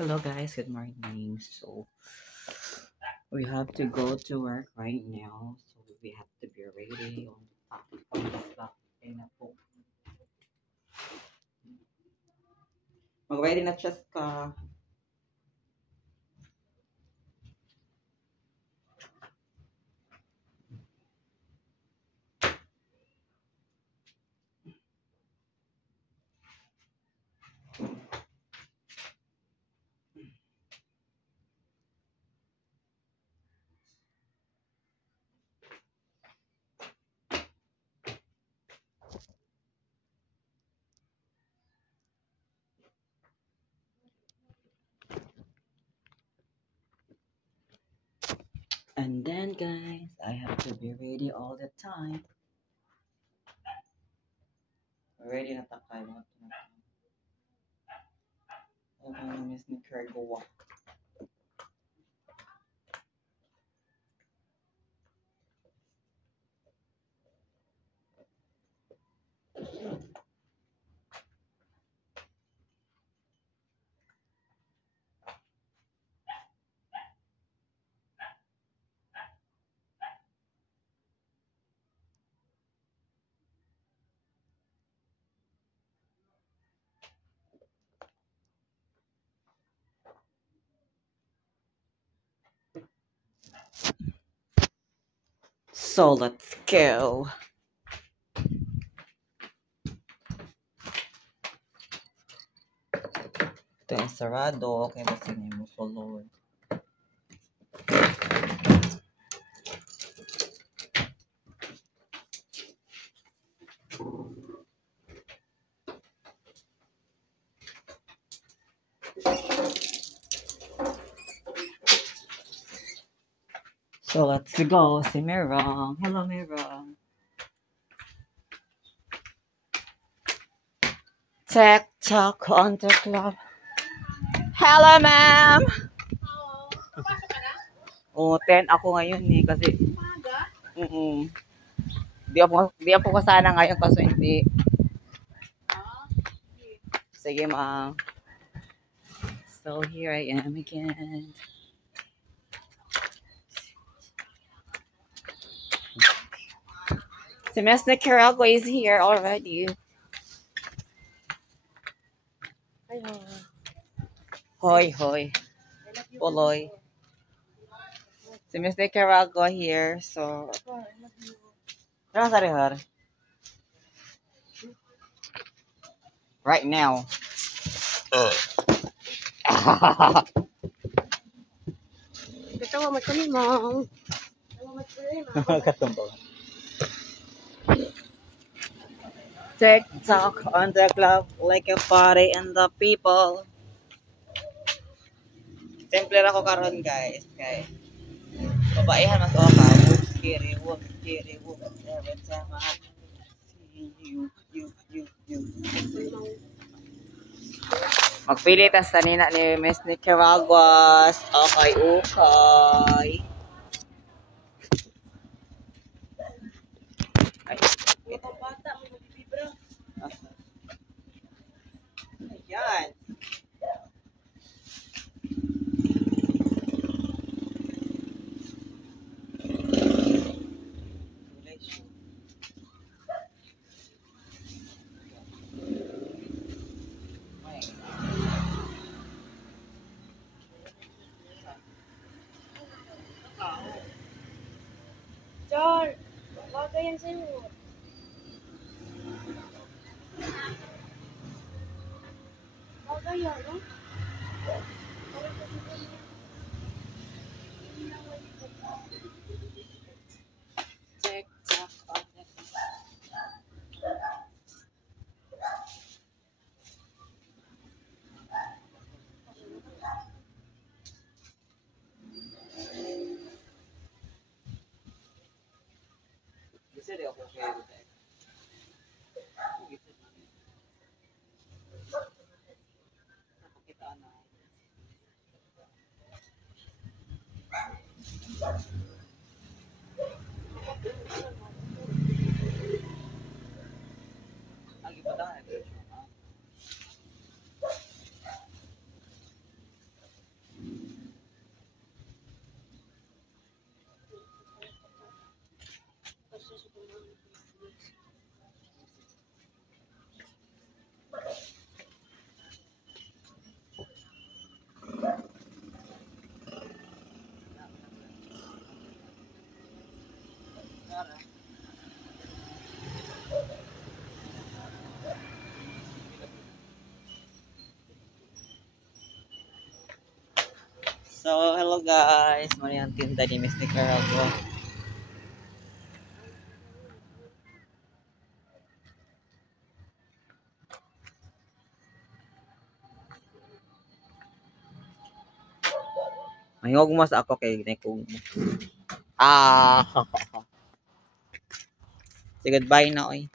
Hello guys, good morning. So we have to go to work right now. So we have to be ready on the clock. Okay na po. Mag-ready na just ka. And then guys, I have to be ready all the time. Ready na takay mo. Miss ni Kergo. So let's go. Ito yung sarado. Okay ba sige mo follow? So let's go. Si Mirang. Hello Mirang. Tech Talk on the Club. Hello ma'am. Pasok ka na? Oh, 10 ako ngayon eh kasi Umaga? di ako kasana ngayon kasi hindi. Ah, Sige ma'am. So here I am again. Si Miss Nicaragua is here already. Hello. Hoy, hoy. Poloy. Si Miss Nicaragua here. So, ano sa rehar? Right now. Katawa mo kami, ma'am. Katumbang. TikTok on the club like a party and the people. Simple ako karon guys. Kay babaihan mas okay. Whoop, skiri, whoop. Every time I see you. Magpili tas tanina ni Miss Nicaraguas. Okay, okay. Ay, Mga bata, may magbibibra. yan. Char, bagay yan sa'yo. Bagay yan, no? TikTok on the Bisa deh ako kayo. Kita na. Lagi pa tayo. So, hello guys. Mali ang tinda ni Miss Nicaragua. Mahingog mo sa ako kay Nekong. Ah. Say goodbye na, oy.